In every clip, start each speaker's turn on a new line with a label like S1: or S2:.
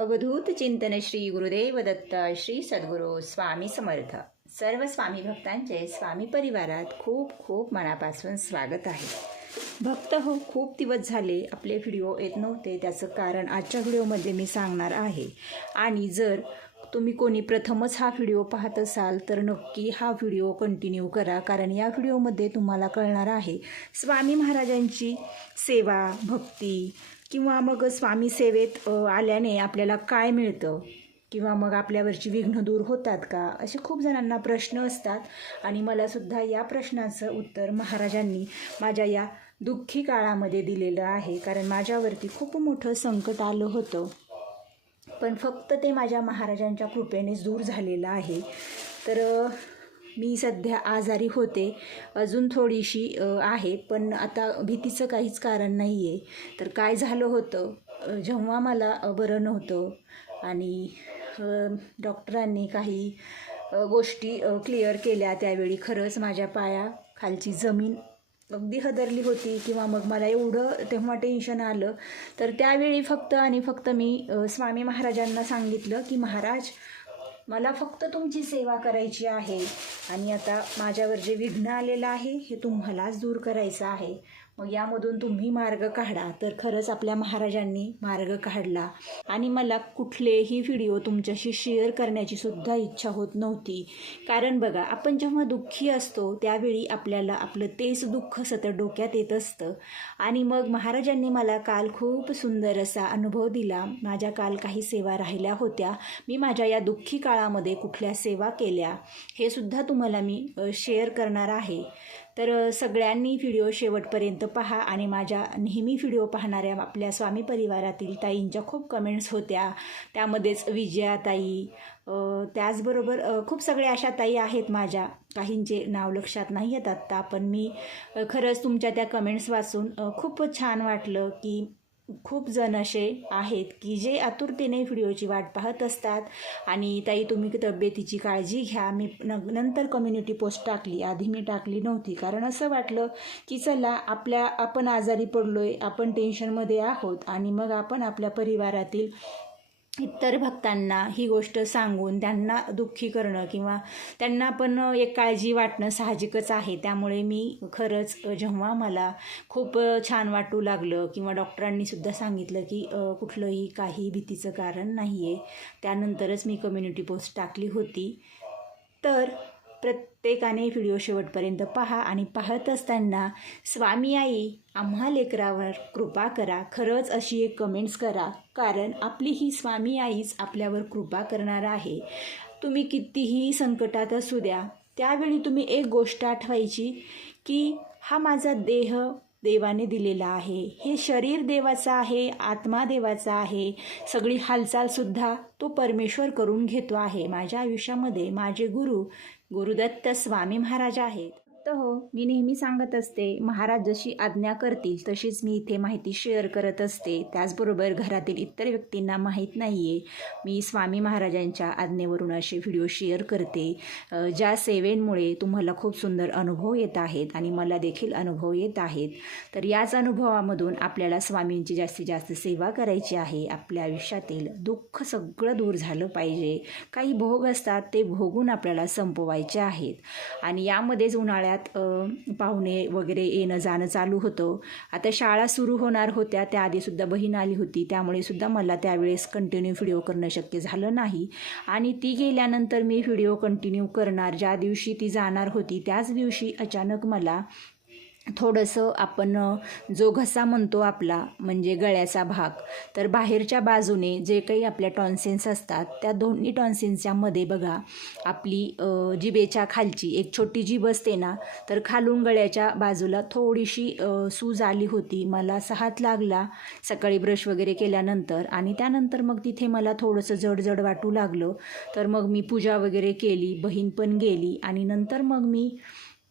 S1: अवधूत चिंतन श्री गुरुदेव दत्त श्री सद्गुरू स्वामी समर्थ. सर्व स्वामी भक्तांचे स्वामी परिवारात खूप खूप मनापासून स्वागत आहे. भक्त हो खूप दिवस झाले आपले व्हिडिओ येत नव्हते त्याचं कारण आजच्या व्हिडिओमध्ये मी सांगणार आहे. आणि जर तुम्ही कोणी प्रथमच हा व्हिडिओ पाहत असाल तर नक्की हा व्हिडिओ कंटिन्यू करा कारण या व्हिडिओमध्ये तुम्हाला कळणार आहे स्वामी महाराजांची सेवा भक्ती किंवा मग स्वामी सेवेत आल्याने आपल्याला काय मिळतं? किंवा मग आपल्यावरची विघ्न दूर होतात का? असे खूप जणांना प्रश्न असतात. आणि मलासुद्धा या प्रश्नाचं उत्तर महाराजांनी माझ्या या दुःखी काळामध्ये दिलेलं आहे. कारण माझ्यावरती खूप मोठं संकट आलं होतं. पण फक्त ते माझ्या महाराजांच्या कृपेनेच दूर झालेलं आहे. तर मी सध्या आजारी होते. अजून थोडीशी आहे पण आता भीतीचं काहीच कारण नाही आहे तर काय झालं होतं? जेव्हा मला बरं नव्हतं आणि डॉक्टरांनी काही गोष्टी क्लिअर केल्या त्यावेळी खरंच माझ्या पाया खालची जमीन अगदी हदरली होती किंवा मग मला एवढं तेव्हा टेन्शन आलं. तर त्यावेळी फक्त आणि फक्त मी स्वामी महाराजांना सांगितलं की महाराज मला फक्त तुमची सेवा करायची आहे. आणि आता माझ्यावर जे विघ्न आलेलं आहे हे तुम्हालाच दूर करायचं आहे. मग यामधून तुम्ही मार्ग काढा. तर खरंच आपल्या महाराजांनी मार्ग काढला. आणि मला कुठलेही व्हिडिओ तुमच्याशी शेअर करण्याची सुद्धा इच्छा होत नव्हती. कारण बघा आपण जेव्हा दुःखी असतो त्यावेळी आपल्याला आपलं तेच दुःख सतत डोक्यात येत असतं. आणि मग महाराजांनी मला काल खूप सुंदर असा अनुभव दिला. माझ्या काल काही सेवा राहिल्या होत्या. मी माझ्या या दुःखी काळामध्ये कुठल्या सेवा केल्या हे सुद्धा तुम्हाला मी शेअर करणार आहे. तर सगळ्यांनी व्हिडिओ शेवटपर्यंत पहा आणि माझ्या नेहमी व्हिडिओ पाहणाऱ्या आपल्या स्वामी परिवारातील ताईंच्या खूप कमेंट्स होत्या. त्यामध्येच विजयाताई त्याचबरोबर खूप सगळ्या अशा ताई आहेत माझ्या. काहींचे नाव लक्षात नाही येत आत्ता पण मी खरंच तुमच्या त्या कमेंट्स वाचून खूप छान वाटलं की खूप जण असे आहेत की जे आतुरतेने व्हिडिओची वाट पाहत असतात. आणि ताई तुम्ही तब्येतीची काळजी घ्या. मी न नंतर कम्युनिटी पोस्ट टाकली. आधी मी टाकली नव्हती. कारण असं वाटलं की चला आपल्या आपण आजारी पडलो आहे आपण टेन्शनमध्ये आहोत. आणि मग आपण आपल्या परिवारातील इतर भक्तांना ही गोष्ट सांगून त्यांना दुःखी करणं किंवा त्यांना पण एक काळजी वाटणं साहजिकच आहे. त्यामुळे मी खरंच जेव्हा मला खूप छान वाटू लागलं किंवा डॉक्टरांनी सुद्धा सांगितलं की कुठलंही काही भीतीचं कारण नाही आहे त्यानंतरच मी कम्युनिटी पोस्ट टाकली होती. तर प्रत्येकाने व्हिडिओ शेवटपर्यंत पहा आणि पाहत असताना स्वामी आई आम्हा लेकरावर कृपा करा. खरंच अशी एक कमेंट्स करा. कारण आपली ही स्वामी आईच आपल्यावर कृपा करणार आहे. तुम्ही कितीही संकटात असू द्या त्यावेळी तुम्ही एक गोष्ट आठवायची की हा माझा देह देवाने दिलेला आहे. हे शरीर देवाचं आहे आत्मा देवाचा आहे. सगळी हालचालसुद्धा तो परमेश्वर करून घेतो आहे. माझ्या आयुष्यामध्ये माझे गुरु गुरुदत्त स्वामी महाराज आहेत. तर हो मी नेहमी सांगत असते महाराज जशी आज्ञा करतील तशीच मी इथे माहिती शेअर करत असते. त्याचबरोबर घरातील इतर व्यक्तींना माहीत नाही आहे मी स्वामी महाराजांच्या आज्ञेवरून असे व्हिडिओ शेअर करते ज्या सेवेमुळे तुम्हाला खूप सुंदर अनुभव येत आहेत आणि मला देखील अनुभव येत आहेत. तर याच अनुभवामधून आपल्याला स्वामींची जास्तीत जास्त सेवा करायची आहे. आपल्या आयुष्यातील दुःख सगळं दूर झालं पाहिजे. काही भोग असतात ते भोगून आपल्याला संपवायचे आहेत. आणि यामध्येच उन्हाळ्या अ, पाहुणे वगैरे येणं जाणं चालू होतं. आता शाळा सुरू होणार होत्या त्याआधीसुद्धा बहीण आली होती. त्यामुळे सुद्धा मला त्यावेळेस कंटिन्यू व्हिडिओ करणं शक्य झालं नाही. आणि ती गेल्यानंतर मी व्हिडिओ कंटिन्यू करणार. ज्या दिवशी ती जाणार होती त्याच दिवशी अचानक मला थोडंसं आपण जो घसा म्हणतो आपला म्हणजे गळ्याचा भाग तर बाहेरच्या बाजूने जे काही आपल्या टॉन्सिन्स असतात त्या दोन्ही टॉन्सिन्सच्या मध्ये बघा आपली जिबेच्या जिभेच्या खालची एक छोटी जीभ असते ना तर खालून गळ्याच्या बाजूला थोडीशी सूज आली होती मला सहात लागला सकाळी ब्रश वगैरे केल्यानंतर आणि त्यानंतर मग तिथे मला थोडंसं जड वाटू लागलं तर मग मी पूजा वगैरे केली बहीण पण गेली आणि नंतर मग मी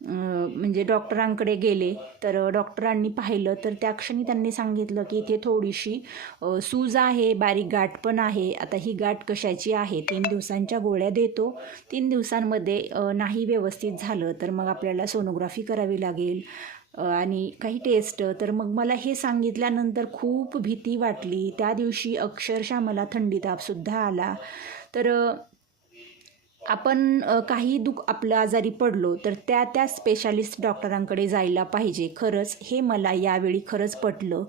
S1: म्हणजे डॉक्टरांकडे गेले तर डॉक्टरांनी पाहिलं तर त्या क्षणी त्यांनी सांगितलं की इथे थोडीशी सूज आहे बारीक गाठ पण आहे. आता ही गाठ कशाची आहे? तीन दिवसांच्या गोळ्या देतो. तीन दिवसांमध्ये नाही व्यवस्थित झालं तर मग आपल्याला सोनोग्राफी करावी लागेल. आणि काही टेस्ट. तर मग मला हे सांगितल्यानंतर खूप भीती वाटली. त्या दिवशी अक्षरशः मला थंडी तापसुद्धा आला. तर आपण काही दुख आपलं आजारी पडलो तर त्या त्या स्पेशालिस्ट डॉक्टरांकडे जायला पाहिजे. खरंच हे मला यावेळी खरंच पटलं.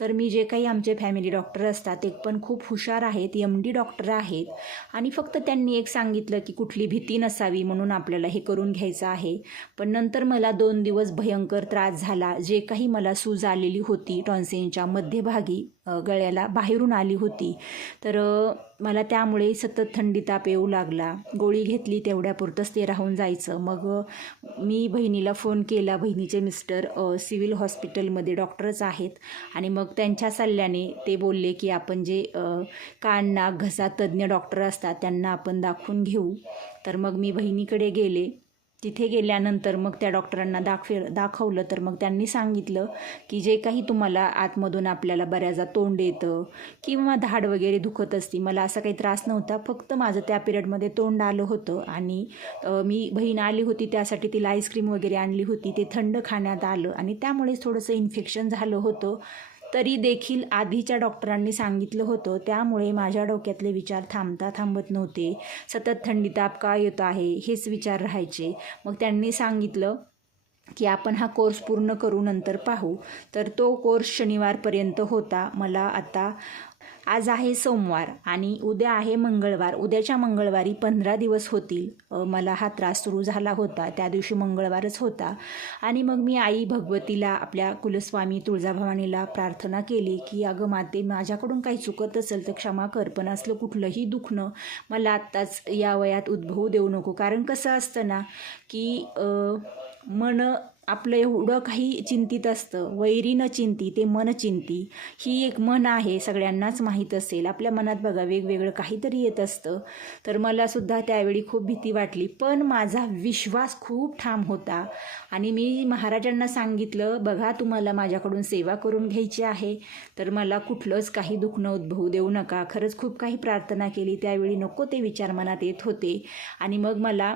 S1: तर मी जे काही आमचे फॅमिली डॉक्टर असतात ते पण खूप हुशार आहेत एम डी डॉक्टर आहेत. आणि फक्त त्यांनी एक सांगितलं की कुठली भीती नसावी म्हणून आपल्याला हे करून घ्यायचं आहे. पण नंतर मला दोन दिवस भयंकर त्रास झाला. जे काही मला सूज आलेली होती टॉन्सिनच्या मध्यभागी गळ्याला बाहेरून आली होती. तर मला त्यामुळे सतत थंडी ताप येऊ लागला. गोळी घेतली तेवढ्यापुरतंच ते राहून जायचं. मग मी बहिणीला फोन केला. बहिणीचे मिस्टर सिव्हिल हॉस्पिटलमध्ये डॉक्टरच आहेत. आणि मग त्यांच्या सल्ल्याने ते बोलले की आपण जे कान नाक घसा तज्ज्ञ डॉक्टर असतात त्यांना आपण दाखवून घेऊ. तर मग मी बहिणीकडे गेले. तिथे गेल्यानंतर मग त्या डॉक्टरांना दाखवे दाखवलं. तर मग त्यांनी सांगितलं की जे काही तुम्हाला आतमधून आपल्याला बऱ्याचदा तोंड येतं किंवा धाड वगैरे दुखत असती मला असा काही त्रास नव्हता. फक्त माझं त्या पिरियडमध्ये तोंड आलं होतं आणि मी बहीण आली होती त्यासाठी तिला आईस्क्रीम वगैरे आणली होती. ते थंड खाण्यात आलं आणि त्यामुळेच थोडंसं इन्फेक्शन झालं होतं. तरी देखील आधीच्या डॉक्टरांनी सांगितलं होतं. त्यामुळे माझ्या डोक्यातले विचार थांबता थांबत नव्हते. सतत थंडी ताप का येत आहे हेच विचार राहायचे. मग त्यांनी सांगितलं की आपण हा कोर्स पूर्ण करू नंतर पाहू. तर तो कोर्स शनिवारपर्यंत होता. मला आता आज आहे सोमवार आणि उद्या आहे मंगळवार. उद्याच्या मंगळवारी पंधरा दिवस होतील. मला हा त्रास सुरू झाला होता. त्या दिवशी मंगळवारच होता. आणि मग मी आई भगवतीला आपल्या कुलस्वामी तुळजाभवानीला प्रार्थना केली की अगं माते माझ्याकडून काही चुकत असेल तर क्षमा कर पण असलं कुठलंही दुखणं मला आत्ताच या वयात उद्भवू देऊ नको. कारण कसं असतं ना की मन आपलं एवढं काही चिंतित असतं वैरी न चिंती ते मन चिंती ही एक मन आहे सगळ्यांनाच माहीत असेल. आपल्या मनात बघा वेगवेगळं काहीतरी येत असतं. तर मला सुद्धा त्यावेळी खूप भीती वाटली. पण माझा विश्वास खूप ठाम होता. आणि मी महाराजांना सांगितलं बघा तुम्हाला माझ्याकडून सेवा करून घ्यायची आहे. तर मला कुठलंच काही दुखणं उद्भवू देऊ नका. खरंच खूप काही प्रार्थना केली. त्यावेळी नको ते विचार मनात येत होते. आणि मग मला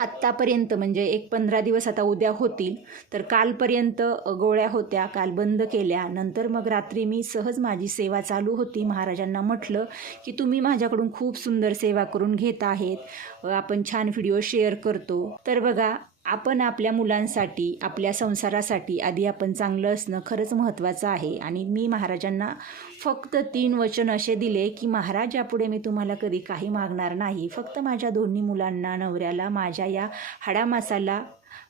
S1: आत्तापर्यंत म्हणजे एक पंधरा दिवस आता उद्या होतील तर कालपर्यंत गोळ्या होत्या काल बंद केल्या. नंतर मग रात्री मी सहज माझी सेवा चालू होती. महाराजांना म्हटलं की तुम्ही माझ्याकडून खूप सुंदर सेवा करून घेत आहेत. आपण छान व्हिडिओ शेअर करतो. तर बघा आपण आपल्या मुलांसाठी आपल्या संसारासाठी आधी आपण चांगलं असणं खरंच महत्त्वाचं आहे. आणि मी महाराजांना फक्त तीन वचन असे दिले की महाराज यापुढे मी तुम्हाला कधी काही मागणार नाही. फक्त माझ्या दोन्ही मुलांना नवऱ्याला माझ्या या हाडामासाला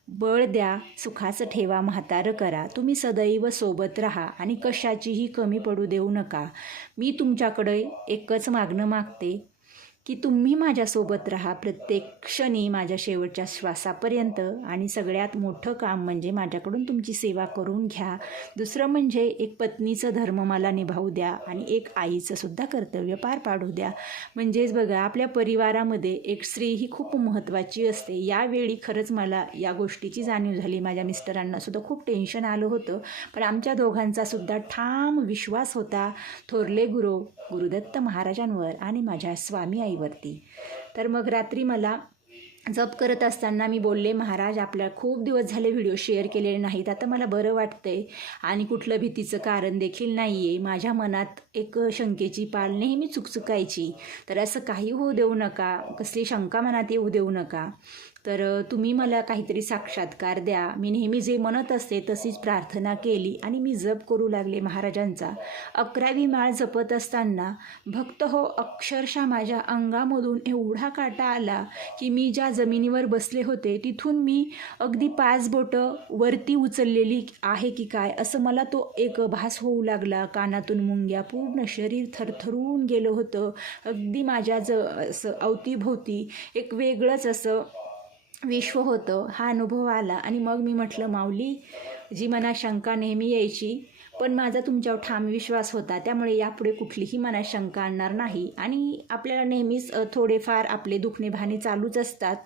S1: बळ द्या. सुखाचं ठेवा म्हातारं करा. तुम्ही सदैव सोबत राहा आणि कशाचीही कमी पडू देऊ नका. मी तुमच्याकडे एकच मागणं मागते. की तुम्ही माझ्यासोबत राहा प्रत्येक क्षणी माझ्या शेवटच्या श्वासापर्यंत आणि सगळ्यात मोठं काम म्हणजे माझ्याकडून तुमची सेवा करून घ्या. दुसरं म्हणजे एक पत्नीचं धर्म मला निभावू द्या आणि एक आईचं सुद्धा कर्तव्य पार पाडू द्या. म्हणजेच बघा आपल्या परिवारामध्ये एक स्त्री ही खूप महत्त्वाची असते. यावेळी खरंच मला या गोष्टीची जाणीव झाली. माझ्या मिस्टरांनासुद्धा खूप टेन्शन आलं होतं. पण आमच्या दोघांचासुद्धा ठाम विश्वास होता. थोरले गुरु गुरुदत्त महाराजांवर आणि माझ्या स्वामी आईवरती. तर मग रात्री मला जप करत असताना मी बोलले महाराज आपल्या खूप दिवस झाले व्हिडिओ शेअर केलेले नाहीत. आता मला बरं वाटतंय आणि कुठलं भीतीचं कारण देखील नाही आहे माझ्या मनात एक शंकेची पाल नेहमी चुकचुकायची. तर असं काही होऊ देऊ नका. कसली शंका मनात येऊ देऊ नका. तर तुम्ही मला काहीतरी साक्षात्कार द्या. मी नेहमी जे म्हणत असते तशीच प्रार्थना केली आणि मी जप करू लागले महाराजांचा. अकरावी माळ जपत असताना भक्त हो अक्षरशः माझ्या अंगामधून एवढा काटा आला की मी ज्या जमिनीवर बसले होते तिथून मी अगदी पाच बोटं वरती उचललेली आहे की काय असं मला तो एक भास होऊ लागला. कानातून मुंग्या पूर्ण शरीर थरथरून गेलं होतं. अगदी माझ्या ज असं अवतीभोवती एक वेगळंच असं विश्व होतं हा अनुभव आला. आणि मग मी म्हटलं माऊली जी मनात शंका नेहमी यायची पण माझा तुमच्यावर ठाम विश्वास होता त्यामुळे यापुढे कुठलीही मनात शंका आणणार नाही. आणि आपल्याला नेहमीच थोडेफार आपले दुखणे भाणे चालूच असतात.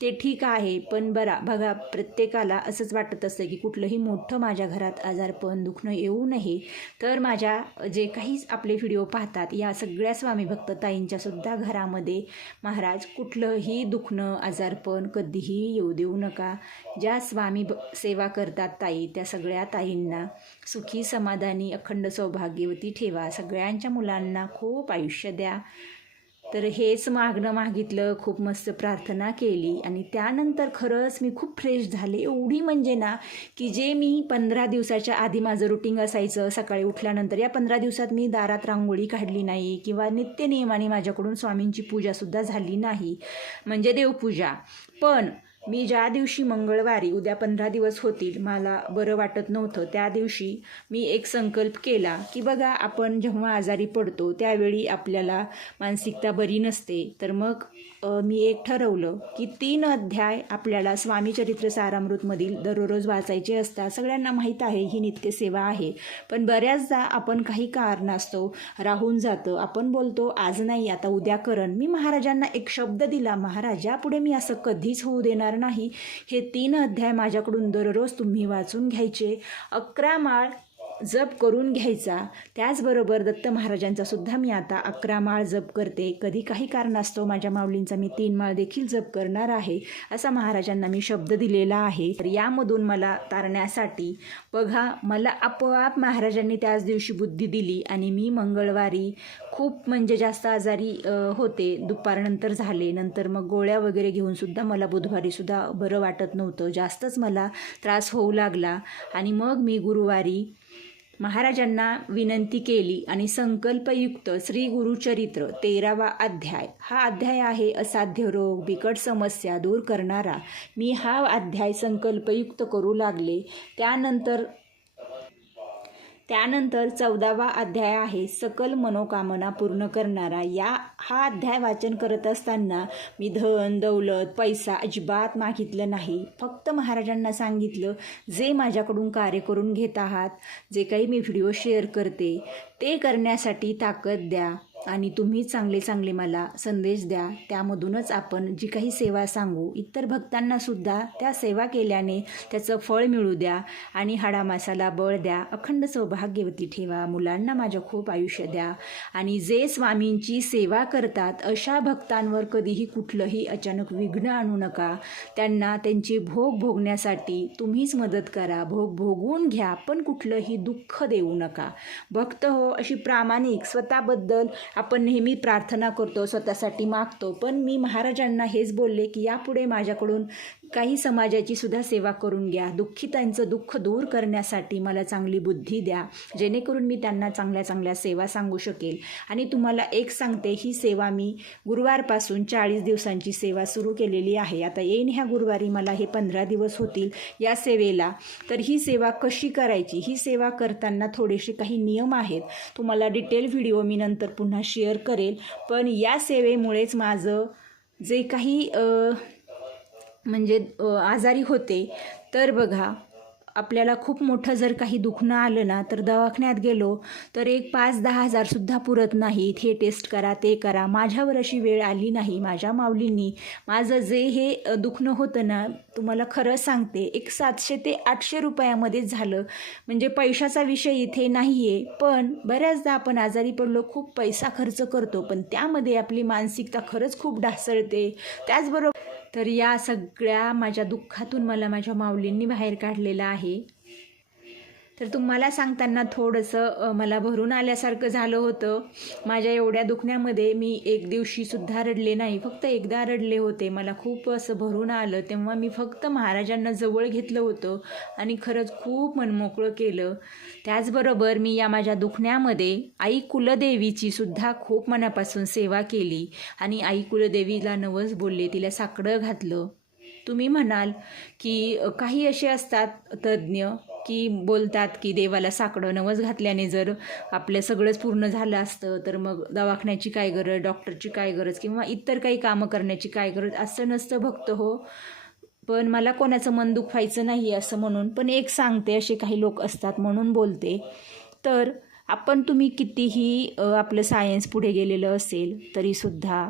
S1: ते ठीक आहे पण बरा बघा प्रत्येकाला असंच वाटत असतं की कुठलंही मोठं माझ्या घरात आजारपण दुखणं येऊ नये. तर माझ्या जे काही आपले व्हिडिओ पाहतात या सगळ्या स्वामी भक्त ताईंच्यासुद्धा घरामध्ये महाराज कुठलंही दुखणं आजारपण कधीही येऊ देऊ नका. ज्या स्वामी ब सेवा करतात ताई त्या सगळ्या ताईंना सुखी समाधानी अखंड सौभाग्यवती ठेवा. सगळ्यांच्या मुलांना खूप आयुष्य द्या. तर हेच मागणं मागितलं खूप मस्त प्रार्थना केली. आणि त्यानंतर खरंच मी खूप फ्रेश झाले. एवढी म्हणजे ना की जे मी पंधरा दिवसाच्या आधी माझं रुटीन असायचं सकाळी उठल्यानंतर या पंधरा दिवसात मी दारात रांगोळी काढली नाही किंवा नित्यनियमाने माझ्याकडून स्वामींची पूजासुद्धा झाली नाही. म्हणजे देवपूजा. पण मी ज्या दिवशी मंगळवारी उद्या पंधरा दिवस होतील मला बरं वाटत नव्हतं त्या दिवशी मी एक संकल्प केला की बघा आपण जेव्हा आजारी पडतो त्यावेळी आपल्याला मानसिकता बरी नसते. तर मग मी एक ठरवलं की तीन अध्याय आपल्याला स्वामी चरित्र सारामृतमधील दररोज वाचायचे असतात. सगळ्यांना माहीत आहे ही नित्य सेवा आहे. पण बऱ्याचदा आपण काही कारणास्तव राहून जातं. आपण बोलतो आज नाही आता उद्या करण. मी महाराजांना एक शब्द दिला महाराजापुढे मी असं कधीच होऊ देणार नाही. हे तीन अध्याय माझ्याकडून दररोज तुम्ही वाचून घ्यायचे. अकरा माळ जप करून घ्यायचा. त्याचबरोबर दत्त महाराजांचा सुद्धा मी आता अकरा माळ जप करते. कधी काही कारणास्तव माझ्या माऊलींचा मी तीन माळ देखील जप करणार आहे असा महाराजांना मी शब्द दिलेला आहे. तर यामधून मला तारण्यासाठी बघा मला आपोआप महाराजांनी त्याच दिवशी बुद्धी दिली आणि मी मंगळवारी खूप म्हणजे जास्त आजारी होते. दुपारनंतर झाले. नंतर मग गोळ्या वगैरे घेऊनसुद्धा मला बुधवारीसुद्धा बरं वाटत नव्हतं. जास्तच मला त्रास होऊ लागला आणि मग मी गुरुवारी महाराजांना विनंती केली आणि संकल्पयुक्त श्री गुरुचरित्र तेरावा अध्याय. हा अध्याय आहे असाध्य रोग बिकट समस्या दूर करणारा. मी हा अध्याय संकल्पयुक्त करू लागले. त्यानंतर त्यानंतर चौदावा अध्याय आहे सकल मनोकामना पूर्ण करणारा. या हा अध्याय वाचन करत असताना मी धन दौलत पैसा अजिबात मागितलं नाही. फक्त महाराजांना सांगितलं जे माझ्याकडून कार्य करून घेत आहात जे काही मी व्हिडिओ शेअर करते ते करण्यासाठी ताकद द्या. आणि तुम्ही चांगले चांगले मला संदेश द्या. त्यामधूनच आपण जी काही सेवा सांगू इतर भक्तांना सुद्धा त्या सेवा केल्याने त्याचं फळ मिळू द्या आणि हाडामासाला बळ द्या. अखंड सौभाग्यवती ठेवा. मुलांना माझं खूप आयुष्य द्या. आणि जे स्वामींची सेवा करतात अशा भक्तांवर कधीही कुठलंही अचानक विघ्न आणू नका. त्यांना त्यांचे भोग भोगण्यासाठी तुम्हीच मदत करा. भोग भोगून घ्या पण कुठलंही दुःख देऊ नका. भक्त हो अशी प्रामाणिक स्वतःबद्दल आपण नेहमी प्रार्थना करतो स्वतःसाठी मागतो. पण मी महाराजांना हेच बोलले की यापुढे माझ्याकडून काही समाजाची सुद्धा सेवा करून घ्या. दुःखितांचं दुःख दूर करण्यासाठी मला चांगली बुद्धी द्या. जेणेकरून मी त्यांना चांगल्या चांगल्या सेवा सांगू शकेल. आणि तुम्हाला एक सांगते ही सेवा मी गुरुवारपासून चाळीस दिवसांची सेवा सुरू केलेली आहे. आता येईन ह्या गुरुवारी मला हे पंधरा दिवस होतील या सेवेला. तर ही सेवा कशी करायची? ही सेवा करताना थोडेसे काही नियम आहेत. तुम्हाला डिटेल व्हिडिओ मी नंतर पुन्हा शेअर करेल. पण या सेवेमुळेच माझं जे काही म्हणजे आजारी होते तर बघा आपल्याला खूप मोठं जर काही दुखणं आलं ना तर दवाखान्यात गेलो तर एक पाच दहा हजारसुद्धा पुरत नाहीत. हे टेस्ट करा ते करा. माझ्यावर अशी वेळ आली नाही माझ्या माऊलींनी. माझं जे हे दुखणं होतं ना तुम्हाला खरं सांगते एक सातशे ते आठशे रुपयामध्येच झालं. म्हणजे पैशाचा विषय इथे नाही आहे पण बऱ्याचदा आपण आजारी पडलो खूप पैसा खर्च करतो पण त्यामध्ये आपली मानसिकता खरंच खूप ढासळते. त्याचबरोबर तर या सगळ्या माझ्या दुःखातून मला माझ्या माऊलींनी बाहेर काढलेलं आहे. तर तुम्हाला सांगताना थोडंसं मला भरून आल्यासारखं झालं होतं. माझ्या एवढ्या दुखण्यामध्ये मी एक दिवशीसुद्धा रडले नाही. फक्त एकदा रडले होते. मला खूप असं भरून आलं. तेव्हा मी फक्त महाराजांना जवळ घेतलं होतं आणि खरंच खूप मनमोकळं केलं. त्याचबरोबर मी या माझ्या दुखण्यामध्ये आई कुलदेवीची सुद्धा खूप मनापासून सेवा केली आणि आई कुलदेवीला नवस बोलले तिला साकडं घातलं. तुम्ही म्हणाल की काही असे असतात तज्ज्ञ की बोलतात की देवाला साकडं नवस घातल्याने जर आपलं सगळंच पूर्ण झालं असतं तर मग दवाखान्याची काय गरज डॉक्टरची काय गरज किंवा इतर काही कामं करण्याची काय गरज असं नसतं भक्त हो. पण मला कोणाचं मन दुखवायचं नाही असं म्हणून पण एक सांगते असे काही लोक असतात म्हणून बोलते. तर आपण तुम्ही कितीही आपलं सायन्स पुढे गेलेलं असेल तरीसुद्धा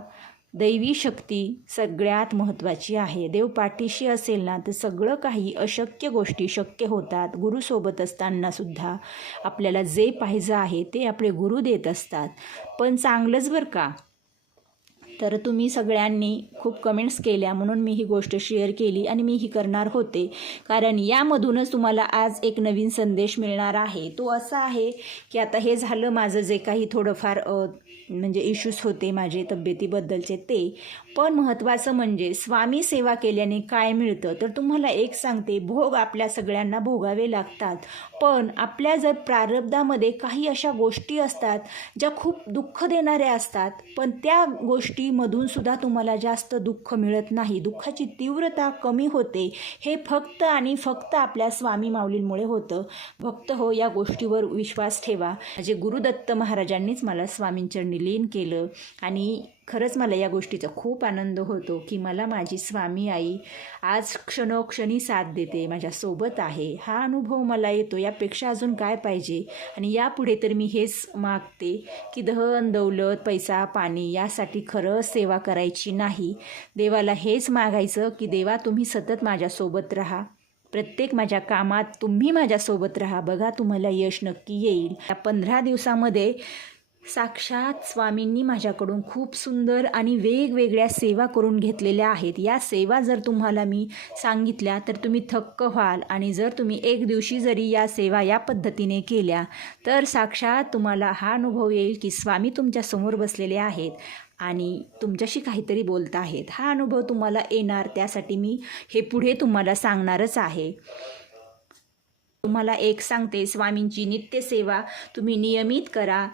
S1: दैवी शक्ती सगळ्यात महत्त्वाची आहे. देव पाठीशी असेल ना तर सगळं काही अशक्य गोष्टी शक्य होतात. गुरुसोबत असताना सुद्धा आपल्याला जे पाहिजे आहे ते आपले गुरु देत असतात. पण चांगलंच बरं का? तर तुम्ही सगळ्यांनी खूप कमेंट्स केल्या म्हणून मी ही गोष्ट शेअर केली आणि मी ही करणार होते. कारण यामधूनच तुम्हाला आज एक नवीन संदेश मिळणार आहे. तो असा आहे की आता हे झालं माझं जे काही थोडंफार म्हणजे इश्यूज होते माझे तब्येतीबद्दलचे ते. पण महत्त्वाचं म्हणजे स्वामी सेवा केल्याने काय मिळतं? तर तुम्हाला एक सांगते भोग आपल्या सगळ्यांना भोगावे लागतात. पण आपल्या जर प्रारब्धामध्ये काही अशा गोष्टी असतात ज्या खूप दुःख देणाऱ्या असतात पण त्या गोष्टीमधून सुद्धा तुम्हाला जास्त दुःख मिळत नाही. दुःखाची तीव्रता कमी होते. हे फक्त आणि फक्त आपल्या स्वामी माऊलींमुळे होतं. भक्त हो या गोष्टीवर विश्वास ठेवा. म्हणजे गुरुदत्त महाराजांनीच मला स्वामींचरणी लीन केलं आणि खरंच मला या गोष्टीचा खूप आनंद होतो की मला माझी स्वामी आई आज क्षणोक्षणी साथ देते माझ्यासोबत आहे. हा अनुभव मला येतो. यापेक्षा अजून काय पाहिजे? आणि यापुढे तर मी हेच मागते की धन दौलत पैसा पाणी यासाठी खरं सेवा करायची नाही. देवाला हेच मागायचं की देवा तुम्ही सतत माझ्यासोबत राहा. प्रत्येक माझ्या कामात तुम्ही माझ्यासोबत राहा. बघा तुम्हाला यश नक्की येईल. या पंधरा दिवसामध्ये साक्षात स्वामींनी माझ्याकडून खूप सुंदर आणि वेगवेगळ्या सेवा करून घेतलेल्या आहेत. या सेवा जर तुम्हाला मी सांगितल्या तर तुम्ही थक्क व्हाल आणि जर तुम्ही एक दिवशी जरी या सेवा या पद्धतीने केल्या तर साक्षात तुम्हाला हा अनुभव येईल की स्वामी तुमच्यासमोर बसलेले आहेत आणि तुमच्याशी काहीतरी बोलत आहेत. हा अनुभव तुम्हाला येणार त्यासाठी मी हे पुढे तुम्हाला सांगणारच आहे. तुम्हाला एक सांगते स्वामींची नित्यसेवा तुम्ही नियमित करा.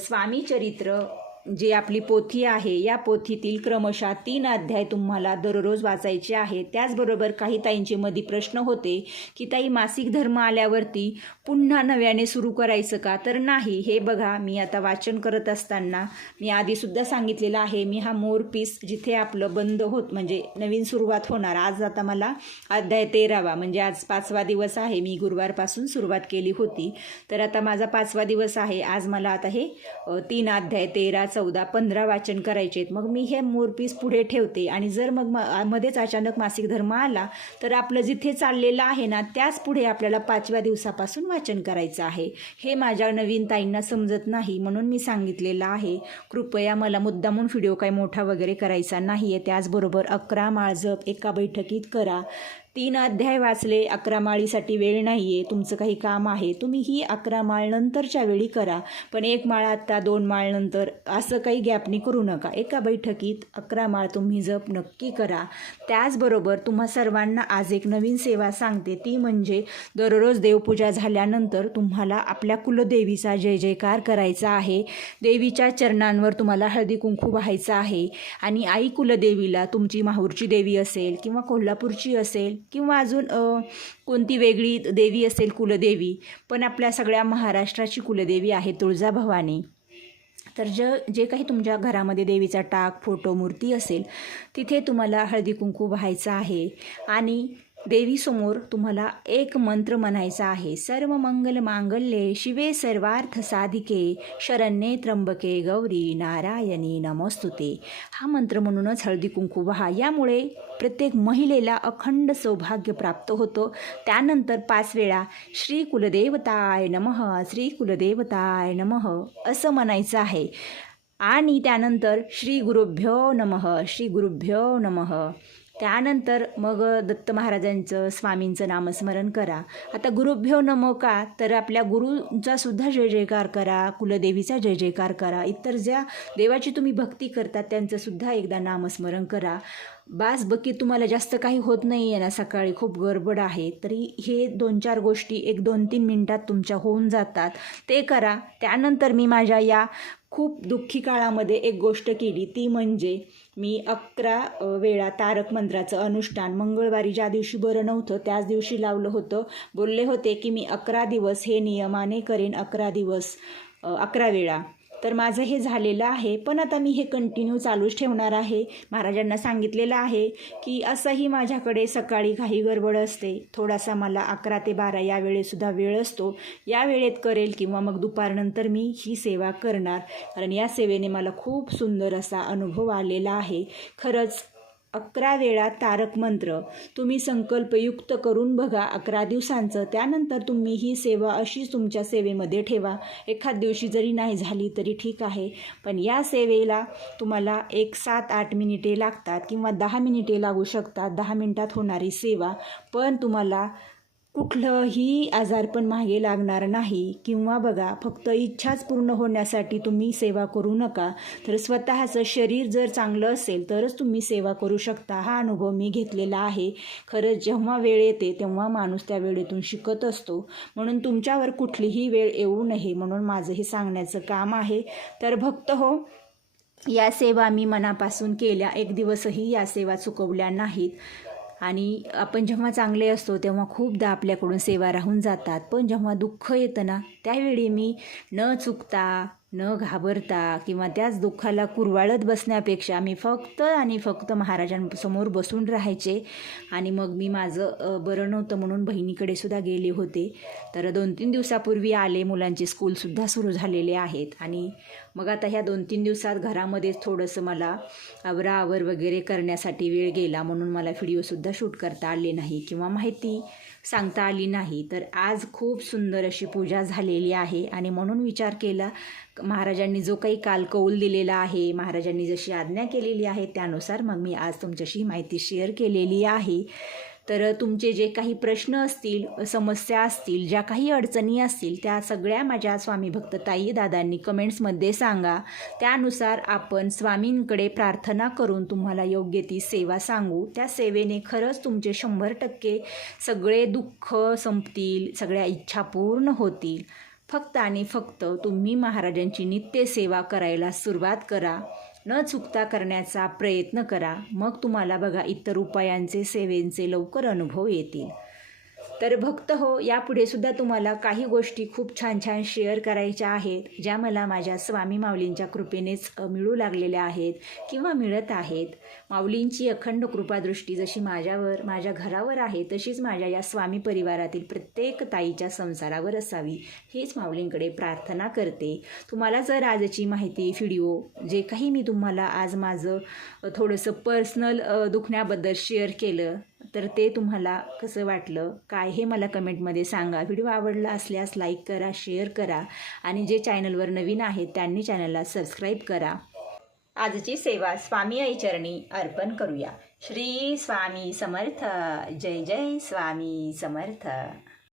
S1: स्वामी चरित्र जी आपली पोथी आहे या पोथीतील क्रमशः तीन अध्याय तुम्हाला दररोज वाचायचे आहे त्याचबरोबर काही ताईंचे मध्ये प्रश्न होते की ताई मासिक धर्म आल्यावरती पुन्हा नव्याने सुरू करायचं का? तर नाही हे बघा मी आता वाचन करत असताना मी आधीसुद्धा सांगितलेलं आहे मी हा मोर पीस जिथे आपलं बंद होत म्हणजे नवीन सुरुवात होणार आज आता मला अध्याय तेरावा म्हणजे आज पाचवा दिवस आहे मी गुरुवारपासून सुरुवात केली होती. तर आता माझा पाचवा दिवस आहे आज मला आता हे तीन अध्याय तेरा चौदा पंधरा वाचन करायचे आहेत. मग मी हे मोरपीस पुढे ठेवते. आणि जर मग म- मध्येच अचानक मासिक धर्म आला तर आपलं जिथे चाललेलं आहे ना त्याच पुढे आपल्याला पाचव्या दिवसापासून वाचन करायचं आहे. हे माझ्या नवीन ताईंना समजत नाही म्हणून मी सांगितलेलं आहे कृपया मला मुद्दामून व्हिडिओ काही मोठा वगैरे करायचा नाही आहे त्याचबरोबर अकरा माळ जप एका बैठकीत करा. तीन अध्याय वाचले अकरा माळीसाठी वेळ नाही आहे तुमचं काही काम आहे तुम्ही ही अकरा माळ नंतरच्या वेळी करा. पण एक माळ आत्ता दोन माळ नंतर असं काही गॅपनी करू नका. एका बैठकीत अकरा माळ तुम्ही जप नक्की करा. त्याचबरोबर तुम्हा सर्वांना आज एक नवीन सेवा सांगते. ती म्हणजे दररोज देवपूजा झाल्यानंतर तुम्हाला आपल्या कुलदेवीचा जय जयकार करायचा आहे. देवीच्या चरणांवर तुम्हाला हळदी कुंकू व्हायचं आहे. आणि आई कुलदेवीला तुमची माहूरची देवी असेल किंवा कोल्हापूरची असेल किंवा अजून कोणती वेगळी देवी असेल कुलदेवी पण आपल्या सगळ्या महाराष्ट्राची कुलदेवी आहे तुळजाभवानी तर ज जे काही तुमच्या घरामध्ये देवीचा टाक फोटो मूर्ती असेल तिथे तुम्हाला हळदी कुंकू व्हायचं आहे. आणि देवीसमोर तुम्हाला एक मंत्र म्हणायचा आहे. सर्व मंगल मांगल्ये शिवे सर्वार्थ साधिके शरण्ये त्र्यंबके गौरी नारायणी नमस्तुते. हा मंत्र म्हणूनच हळदी कुंकू व्हा यामुळे प्रत्येक महिलेला अखंड सौभाग्य प्राप्त होतो. त्यानंतर पाच वेळा श्री कुलदेवताय नमः श्री कुलदेवताय नमः असं म्हणायचं आहे. आणि त्यानंतर श्री गुरुभ्यो नमः श्री गुरुभ्यो नमः. त्यानंतर मग दत्त महाराजांचं स्वामींचं नामस्मरण करा. आता गुरुभ्यो नमो का? तर आपल्या गुरूंचा सुद्धा जय जयकार करा कुलदेवीचा जय जयकार करा. इतर ज्या देवाची तुम्ही भक्ती करता त्यांचं सुद्धा एकदा नामस्मरण करा. बास बकी तुम्हाला जास्त काही होत नाही आहे ना सकाळी खूप गडबड आहे. तरी हे दोन चार गोष्टी एक दोन तीन मिनटात तुमच्या होऊन जातात. ते करा. त्यानंतर मी माझ्या या खूप दुःखी काळामध्ये एक गोष्ट केली. ती म्हणजे मी अकरा वेळा तारक मंत्राचं अनुष्ठान मंगळवारी ज्या दिवशी बरं नव्हतं त्याच दिवशी लावलं होतं. बोलले होते की मी अकरा दिवस हे नियमाने करेन अकरा दिवस अकरा वेळा. तर माझं हे झालेलं आहे. पण आता मी हे कंटिन्यू चालूच ठेवणार आहे. महाराजांना सांगितलेलं आहे की असंही माझ्याकडे सकाळी काही गडबड असते. थोडासा मला अकरा ते बारा या वेळेतसुद्धा वेळ असतो. या वेळेत करेल किंवा मग दुपारनंतर मी ही सेवा करणार. कारण या सेवेने मला खूप सुंदर असा अनुभव आलेला आहे. खरंच अकरा वेळा तारक मंत्र. तुम्ही संकल्पयुक्त करून बघा अकरा दिवसांचं. त्यानंतर तुम्ही ही सेवा अशीच तुमच्या सेवेमध्ये ठेवा. एखाद दिवशी जरी नाही झाली तरी ठीक आहे. पण या सेवेला तुम्हाला एक सात आठ मिनिटे लागतात किंवा दहा मिनिटे लागू शकतात. दहा मिनिटात होणारी सेवा. पण तुम्हाला कुठलंही आजारपण मागे लागणार नाही. किंवा बघा फक्त इच्छाच पूर्ण होण्यासाठी तुम्ही सेवा करू नका. तर स्वतःचं शरीर जर चांगलं असेल तरच तुम्ही सेवा करू शकता. हा अनुभव मी घेतलेला आहे. खरंच जेव्हा वेळ येते तेव्हा माणूस त्या वेळेतून शिकत असतो. म्हणून तुमच्यावर कुठलीही वेळ येऊ नये म्हणून माझं हे सांगण्याचं काम आहे. तर भक्त हो या सेवा मी मनापासून केल्या. एक दिवसही या सेवा चुकवल्या नाहीत. आणि आपण जेव्हा चांगले असतो तेव्हा खूपदा आपल्याकडून सेवा राहून जातात. पण जेव्हा दुःख येतं ना त्यावेळी मी न चुकता न घाबरता किंवा त्याच दुःखाला कुरवाळत बसण्यापेक्षा मी फक्त आणि फक्त महाराजांसमोर बसून राहायचे. आणि मग मी माझं बरं नव्हतं म्हणून बहिणीकडे सुद्धा गेले होते. तर दोन तीन दिवसापूर्वी आले मुलांचे स्कूलसुद्धा सुरू झालेले आहेत. आणि मग आता ह्या दोन तीन दिवसात घरामध्येच थोडंसं मला आवराआवर वगैरे करण्यासाठी वेळ गेला म्हणून मला व्हिडिओसुद्धा शूट करता आले नाही किंवा माहिती सांगता आली नाही. तर आज खूप सुंदर अशी पूजा झालेली आहे. आणि म्हणून विचार केला महाराजांनी जो काही काल कौल दिलेला आहे महाराजांनी जशी आज्ञा केलेली आहे त्यानुसार मग मी आज तुमच्याशी माहिती शेअर केलेली आहे. तर तुमचे जे काही प्रश्न असतील समस्या असतील ज्या काही अडचणी असतील त्या सगळ्या माझ्या स्वामी भक्त ताई दादांनी कमेंट्समध्ये सांगा. त्यानुसार आपण स्वामींकडे प्रार्थना करून तुम्हाला योग्य ती सेवा सांगू. त्या सेवेने खरंच तुमचे शंभर टक्के सगळे दुःख संपतील सगळ्या इच्छा पूर्ण होतील. फक्त आणि फक्त तुम्ही महाराजांची नित्य सेवा करायला सुरुवात करा. न चुकता करण्याचा प्रयत्न करा. मग तुम्हाला बघा इतर उपायांचे सेवेंचे लवकर अनुभव येतील. तर भक्त हो यापुढे सुद्धा तुम्हाला काही गोष्टी खूप छान छान शेअर करायच्या आहेत ज्या मला माझ्या स्वामी माऊलींच्या कृपेनेच मिळू लागलेल्या आहेत किंवा मिळत आहेत. माऊलींची अखंड कृपादृष्टी जशी माझ्यावर माझ्या घरावर आहे तशीच माझ्या या स्वामी परिवारातील प्रत्येक ताईच्या संसारावर असावी हीच माऊलींकडे प्रार्थना करते. तुम्हाला जर आजची माहिती व्हिडिओ जे काही मी तुम्हाला आज माझं थोडंसं पर्सनल दुखण्याबद्दल शेअर केलं तर ते तुम्हाला कसं वाटलं? काय हे मला कमेंटमध्ये सांगा. व्हिडिओ आवडला असल्यास लाईक करा शेअर करा आणि जे चॅनलवर नवीन आहेत त्यांनी चॅनलला सबस्क्राईब करा. आजची सेवा स्वामी आई चरणी अर्पण करूया. श्री स्वामी समर्थ. जय जय स्वामी समर्थ.